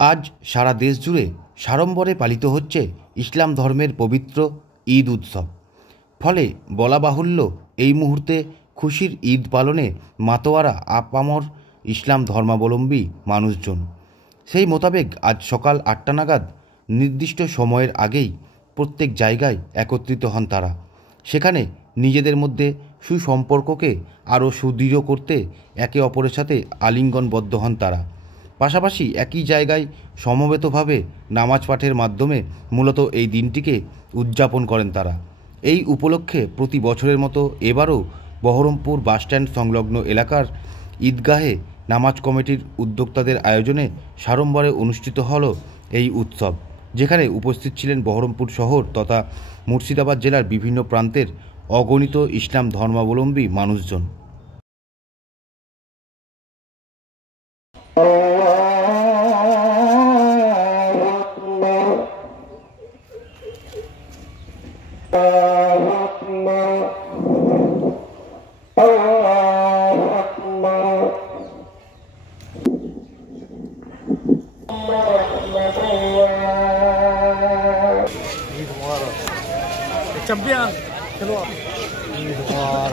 আজ সারা দেশ জুড়ে সাড়ম্বরে পালিত হচ্ছে ইসলাম ধর্মের পবিত্র ঈদ উৎসব। ফলে বলা বাহুল্য এই মুহূর্তে খুশির ঈদ পালনে মাতোয়ারা আপামর ইসলাম ধর্মাবলম্বী মানুষজন। সেই মোতাবেক আজ সকাল ৮টা নাগাদ নির্দিষ্ট সময়ের আগেই প্রত্যেক জায়গায় একত্রিত হন তারা। সেখানে নিজেদের মধ্যে সুসম্পর্ককে আরও সুদৃঢ় করতে একে অপরের সাথে আলিঙ্গনবদ্ধ হন তারা। পাশাপাশি একই জায়গায় সমবেতভাবে নামাজ পাঠের মাধ্যমে মূলত এই দিনটিকে উদযাপন করেন তারা। এই উপলক্ষে প্রতি বছরের মতো এবারও বহরমপুর বাসস্ট্যান্ড সংলগ্ন এলাকার ঈদগাহে নামাজ কমিটির উদ্যোক্তাদের আয়োজনে সাড়ম্বরে অনুষ্ঠিত হল এই উৎসব, যেখানে উপস্থিত ছিলেন বহরমপুর শহর তথা মুর্শিদাবাদ জেলার বিভিন্ন প্রান্তের অগণিত ইসলাম ধর্মাবলম্বী মানুষজন। Champion keluar. Keluar.